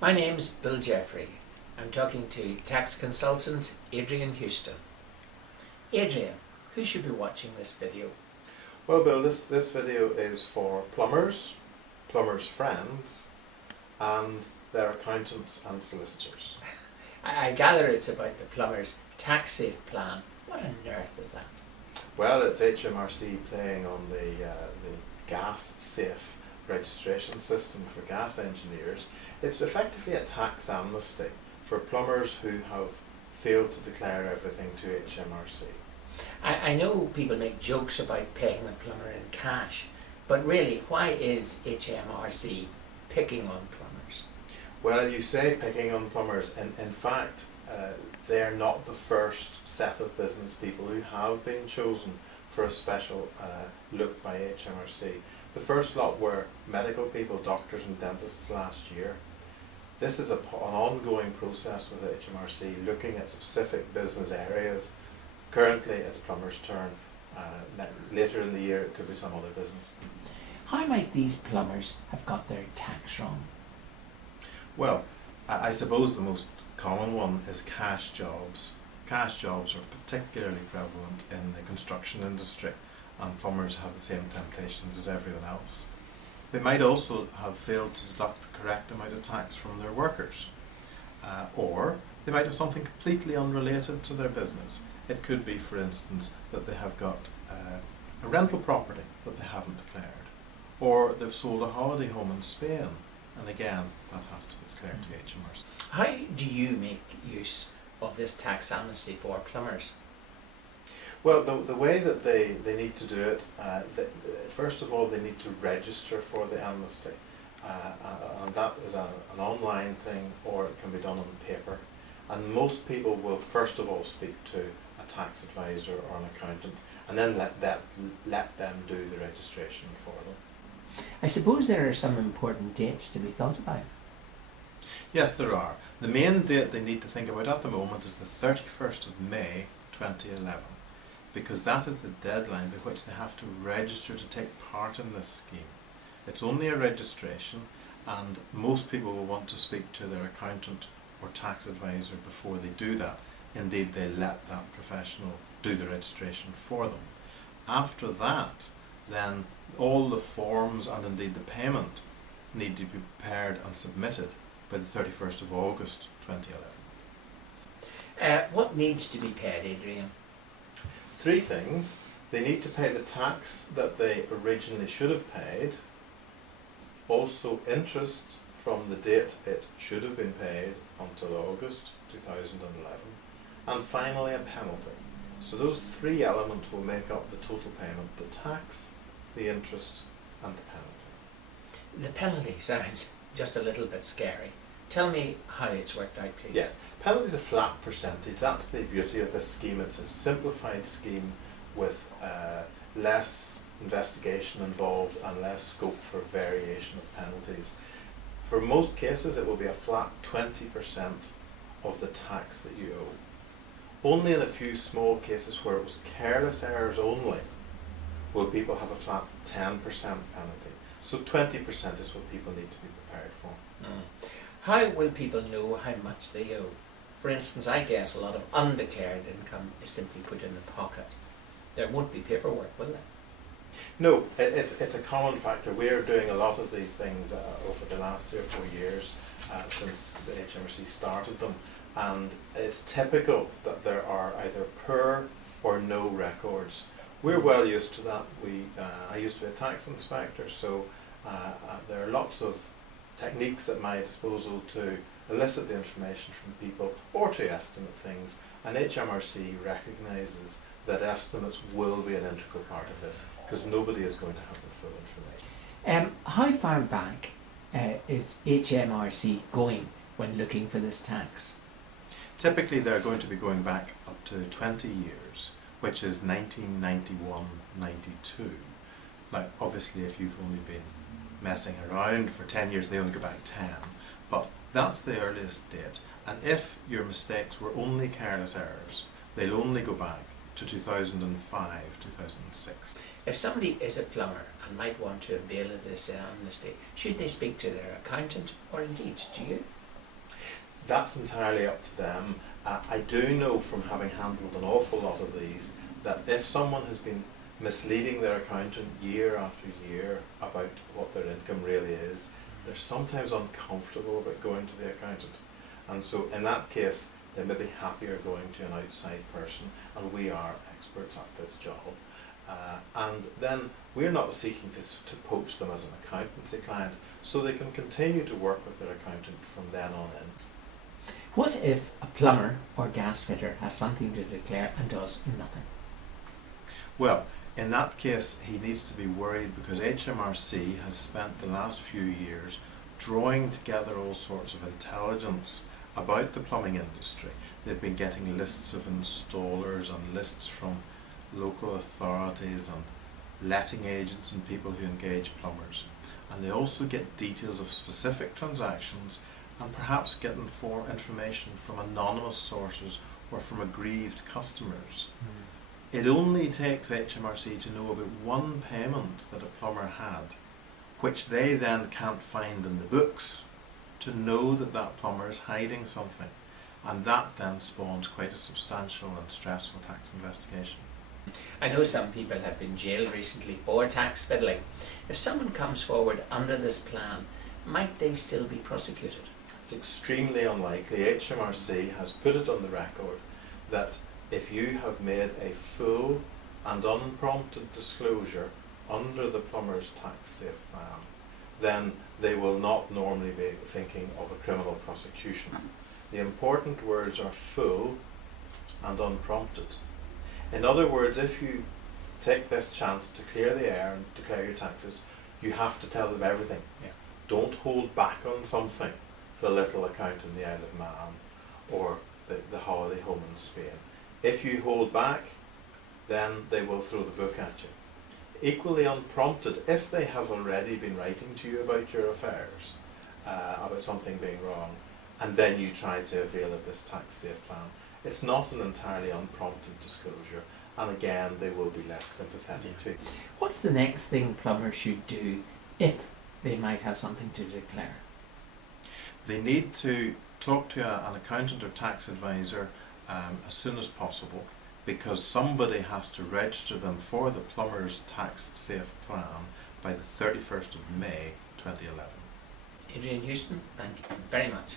My name's Bill Jeffrey. I'm talking to tax consultant Adrian Houston. Adrian, who should be watching this video? Well, Bill, this video is for plumbers, plumbers' friends, and their accountants and solicitors. I gather it's about the Plumbers Tax Safe Plan. What on earth is that? Well, it's HMRC playing on the gas safe registration system for gas engineers. It's effectively a tax amnesty for plumbers who have failed to declare everything to HMRC. I know people make jokes about paying the plumber in cash, but really, why is HMRC picking on plumbers? Well, you say picking on plumbers. In fact, they're not the first set of business people who have been chosen for a special look by HMRC. The first lot were medical people, doctors and dentists last year. This is an ongoing process with HMRC looking at specific business areas. Currently it's plumbers' turn. Later in the year it could be some other business. How might these plumbers have got their tax wrong? Well, I suppose the most common one is cash jobs. Cash jobs are particularly prevalent in the construction industry, and plumbers have the same temptations as everyone else. They might also have failed to deduct the correct amount of tax from their workers, or they might have something completely unrelated to their business. It could be, for instance, that they have got a rental property that they haven't declared, or they've sold a holiday home in Spain, and again that has to be declared to HMRC. How do you make use of this tax amnesty for plumbers? Well, the way that they need to do it, first of all they need to register for the amnesty, and that is an online thing, or it can be done on paper. And most people will first of all speak to a tax advisor or an accountant, and then let them do the registration for them. I suppose there are some important dates to be thought about. Yes, there are. The main date they need to think about at the moment is the 31st of May 2011. Because that is the deadline by which they have to register to take part in this scheme. It's only a registration, and most people will want to speak to their accountant or tax advisor before they do that. Indeed, they let that professional do the registration for them. After that, then all the forms and indeed the payment need to be prepared and submitted by the 31st of August 2011. What needs to be paid, Adrian? Three things. They need to pay the tax that they originally should have paid, also interest from the date it should have been paid until August 2011, and finally a penalty. So those three elements will make up the total payment: the tax, the interest and the penalty. The penalty sounds just a little bit scary. Tell me how it's worked out, please. Yes, penalty is a flat percentage. That's the beauty of this scheme. It's a simplified scheme with less investigation involved and less scope for variation of penalties. For most cases it will be a flat 20% of the tax that you owe. Only in a few small cases where it was careless errors only will people have a flat 10% penalty. So 20% is what people need to be prepared for. How will people know how much they owe? For instance, I guess a lot of undeclared income is simply put in the pocket. There won't be paperwork, will there? No, it's a common factor. We're doing a lot of these things over the last 3 or 4 years since the HMRC started them, and it's typical that there are either poor or no records. We're well used to that. I used to be a tax inspector, so there are lots of techniques at my disposal to elicit the information from people or to estimate things, and HMRC recognises that estimates will be an integral part of this, because nobody is going to have the full information. How far back is HMRC going when looking for this tax? Typically they're going to be going back up to 20 years, which is 1991-92. Like, obviously if you've only been messing around for 10 years, they only go back 10, but that's the earliest date. And if your mistakes were only careless errors, they'll only go back to 2005, 2006. If somebody is a plumber and might want to avail of this amnesty, should they speak to their accountant, or indeed to you? That's entirely up to them. I do know from having handled an awful lot of these that if someone has been misleading their accountant year after year about what their income really is, they're sometimes uncomfortable about going to the accountant. And so in that case, they may be happier going to an outside person, and we are experts at this job. And then we're not seeking to poach them as an accountancy client, so they can continue to work with their accountant from then on in. What if a plumber or gas fitter has something to declare and does nothing? Well, in that case, he needs to be worried because HMRC has spent the last few years drawing together all sorts of intelligence about the plumbing industry. They've been getting lists of installers and lists from local authorities and letting agents and people who engage plumbers. And they also get details of specific transactions and perhaps get information from anonymous sources or from aggrieved customers. It only takes HMRC to know about one payment that a plumber had, which they then can't find in the books, to know that that plumber is hiding something. And that then spawns quite a substantial and stressful tax investigation. I know some people have been jailed recently for tax fiddling. If someone comes forward under this plan, might they still be prosecuted? It's extremely unlikely. HMRC has put it on the record that if you have made a full and unprompted disclosure under the Plumbers Tax Safe Plan, then they will not normally be thinking of a criminal prosecution. The important words are full and unprompted. In other words, if you take this chance to clear the air and declare your taxes, you have to tell them everything. Yeah. Don't hold back on something, the little account in the Isle of Man or the holiday home in Spain. If you hold back, then they will throw the book at you. Equally unprompted, if they have already been writing to you about your affairs, about something being wrong, and then you try to avail of this tax safe plan, it's not an entirely unprompted disclosure, and again, they will be less sympathetic to you. What's the next thing plumbers should do if they might have something to declare? They need to talk to an accountant or tax advisor as soon as possible, because somebody has to register them for the Plumbers Tax Safe Plan by the 31st of May 2011. Adrian Houston, thank you very much.